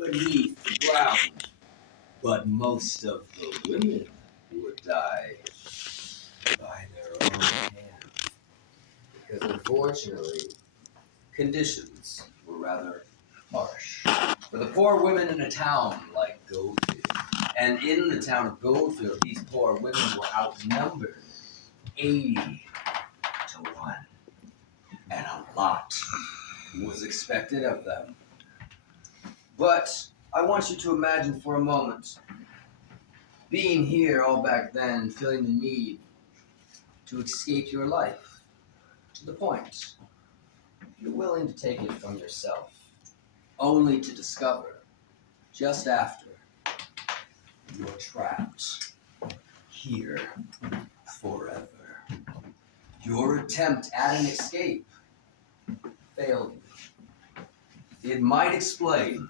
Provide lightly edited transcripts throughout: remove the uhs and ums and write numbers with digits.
beneath the ground. But most of the women would die by their own hand. Because unfortunately, conditions were rather harsh. For the poor women in a town like Goldfield, and in the town of Goldfield, these poor women were outnumbered 80 to 1. And a lot was expected of them. But I want you to imagine for a moment being here all back then, feeling the need to escape your life to the point you're willing to take it from yourself, only to discover just after you're trapped here forever. Your attempt at an escape failed you. It might explain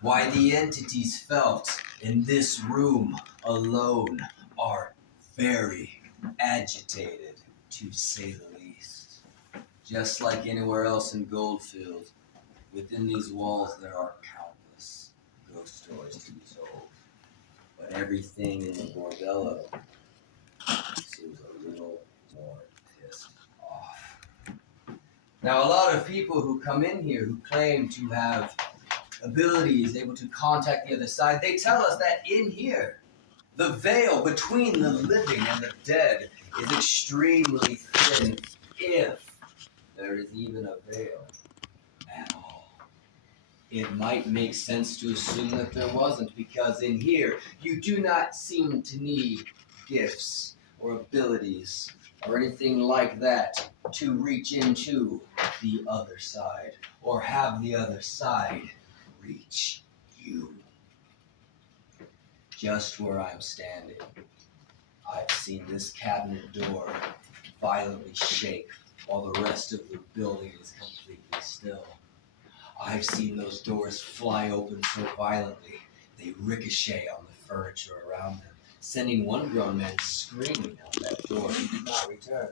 why the entities felt in this room alone are very agitated, to say the least. Just like anywhere else in Goldfield, within these walls there are countless ghost stories to be told. But everything in the bordello seems a little more pissed off. Now, a lot of people who come in here who claim to have abilities, able to contact the other side, they tell us that in here, the veil between the living and the dead is extremely thin, if there is even a veil at all. It might make sense to assume that there wasn't, because in here, you do not seem to need gifts or abilities or anything like that to reach into the other side or have the other side reach you. Just where I'm standing, I've seen this cabinet door violently shake while the rest of the building is completely still. I've seen those doors fly open so violently they ricochet on the furniture around them, sending one grown man screaming out that door. He did not return.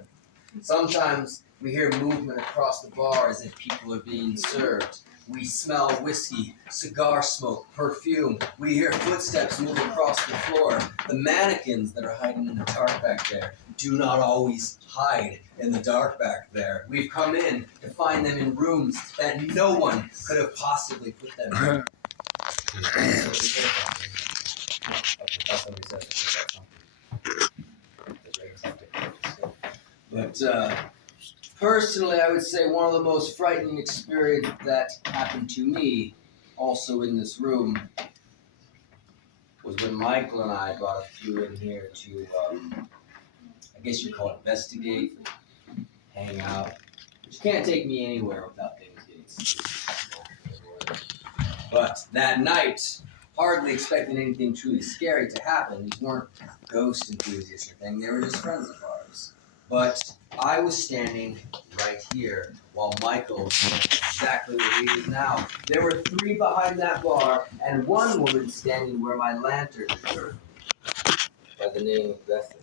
Sometimes we hear movement across the bar as if people are being served. We smell whiskey, cigar smoke, perfume. We hear footsteps move across the floor. The mannequins that are hiding in the dark back there do not always hide in the dark back there. We've come in to find them in rooms that no one could have possibly put them in. But personally, I would say one of the most frightening experiences that happened to me, also in this room, was when Michael and I brought a few in here to, I guess you'd call it investigate, hang out. But you can't take me anywhere without things getting serious. But that night, hardly expecting anything truly scary to happen, these weren't ghost enthusiasts or anything, they were just friends of ours. But I was standing right here while Michael was exactly where he is now. There were 3 behind that bar and one woman standing where my lantern is, by the name of Bethany.